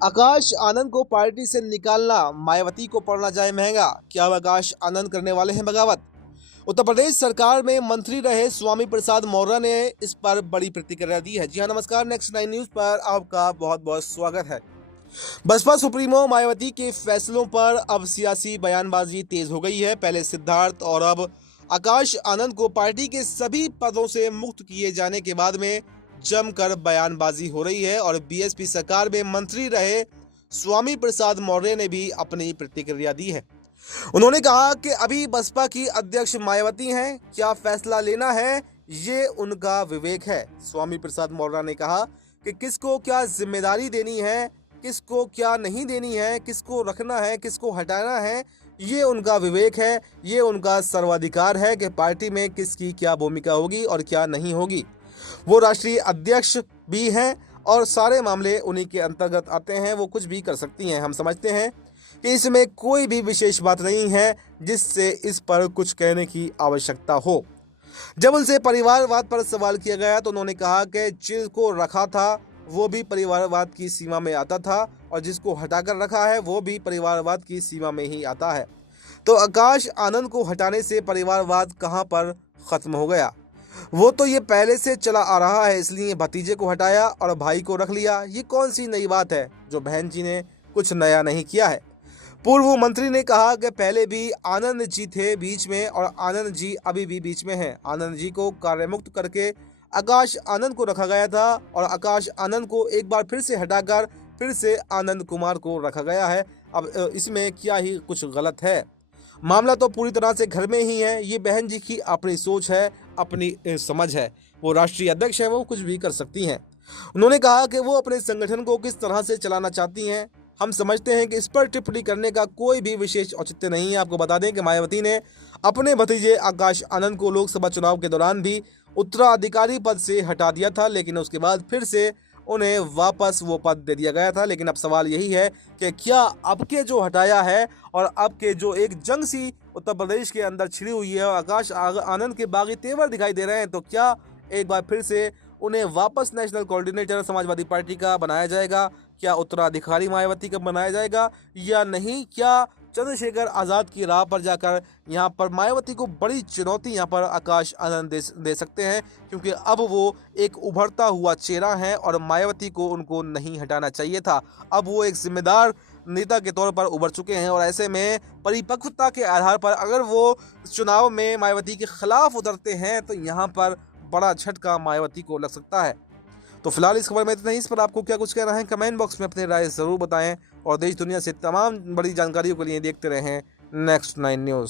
आकाश आनंद को पार्टी से निकालना मायावती को पड़ना जाए महंगा। क्या अब आकाश आनंद करने वाले हैं बगावत? उत्तर प्रदेश सरकार में मंत्री रहे स्वामी प्रसाद मौर्य ने इस पर बड़ी प्रतिक्रिया दी है। जी हाँ, नमस्कार, नेक्स्ट 9 न्यूज पर आपका बहुत बहुत स्वागत है। बसपा सुप्रीमो मायावती के फैसलों पर अब सियासी बयानबाजी तेज हो गई है। पहले सिद्धार्थ और अब आकाश आनंद को पार्टी के सभी पदों से मुक्त किए जाने के बाद में जमकर बयानबाजी हो रही है और बीएसपी सरकार में मंत्री रहे स्वामी प्रसाद मौर्य ने भी अपनी प्रतिक्रिया दी है। उन्होंने कहा कि अभी बसपा की अध्यक्ष मायावती हैं, क्या फैसला लेना है ये उनका विवेक है। स्वामी प्रसाद मौर्य ने कहा कि किसको क्या जिम्मेदारी देनी है, किसको क्या नहीं देनी है, किसको रखना है, किसको हटाना है, ये उनका विवेक है, ये उनका सर्वाधिकार है कि पार्टी में किसकी क्या भूमिका होगी और क्या नहीं होगी। वो राष्ट्रीय अध्यक्ष भी हैं और सारे मामले उन्हीं के अंतर्गत आते हैं, वो कुछ भी कर सकती हैं। हम समझते हैं कि इसमें कोई भी विशेष बात नहीं है जिससे इस पर कुछ कहने की आवश्यकता हो। जब उनसे परिवारवाद पर सवाल किया गया तो उन्होंने कहा कि जिसको रखा था वो भी परिवारवाद की सीमा में आता था और जिसको हटाकर रखा है वो भी परिवारवाद की सीमा में ही आता है। तो आकाश आनंद को हटाने से परिवारवाद कहाँ पर खत्म हो गया? वो तो ये पहले से चला आ रहा है, इसलिए भतीजे को हटाया और भाई को रख लिया। ये कौन सी नई बात है जो बहन जी ने कुछ नया नहीं किया है। पूर्व मंत्री ने कहा कि पहले भी आनंद जी थे बीच में और आनंद जी अभी भी बीच में हैं। आनंद जी को कार्यमुक्त करके आकाश आनंद को रखा गया था और आकाश आनंद को एक बार फिर से हटाकर फिर से आनंद कुमार को रखा गया है। अब इसमें क्या ही कुछ गलत है? मामला तो पूरी तरह से घर में ही है। ये बहन जी की अपनी सोच है, अपनी समझ है। वो राष्ट्रीय अध्यक्ष है, वो कुछ भी कर सकती हैं। उन्होंने कहा कि वो अपने संगठन को किस तरह से चलाना चाहती हैं। हम समझते हैं कि इस पर टिप्पणी करने का कोई भी विशेष औचित्य नहीं है। आपको बता दें कि मायावती ने अपने भतीजे आकाश आनंद को लोकसभा चुनाव के दौरान भी उत्तराधिकारी पद से हटा दिया था, लेकिन उसके बाद फिर से उन्हें वापस वो पद दे दिया गया था। लेकिन अब सवाल यही है कि क्या अब के जो हटाया है और अब के जो एक जंग सी उत्तर प्रदेश के अंदर छिड़ी हुई है और आकाश आनंद के बागी तेवर दिखाई दे रहे हैं, तो क्या एक बार फिर से उन्हें वापस नेशनल कोऑर्डिनेटर समाजवादी पार्टी का बनाया जाएगा? क्या उत्तराधिकारी मायावती का बनाया जाएगा या नहीं? क्या चंद्रशेखर आज़ाद की राह पर जाकर यहाँ पर मायावती को बड़ी चुनौती यहाँ पर आकाश आनंद दे सकते हैं, क्योंकि अब वो एक उभरता हुआ चेहरा है और मायावती को उनको नहीं हटाना चाहिए था। अब वो एक जिम्मेदार नेता के तौर पर उभर चुके हैं और ऐसे में परिपक्वता के आधार पर अगर वो चुनाव में मायावती के खिलाफ उतरते हैं तो यहाँ पर बड़ा झटका मायावती को लग सकता है। तो फिलहाल इस खबर में इतना ही। इस पर आपको क्या कुछ कहना है, कमेंट बॉक्स में अपनी राय ज़रूर बताएं और देश दुनिया से तमाम बड़ी जानकारियों के लिए देखते रहें नेक्स्ट 9 न्यूज़।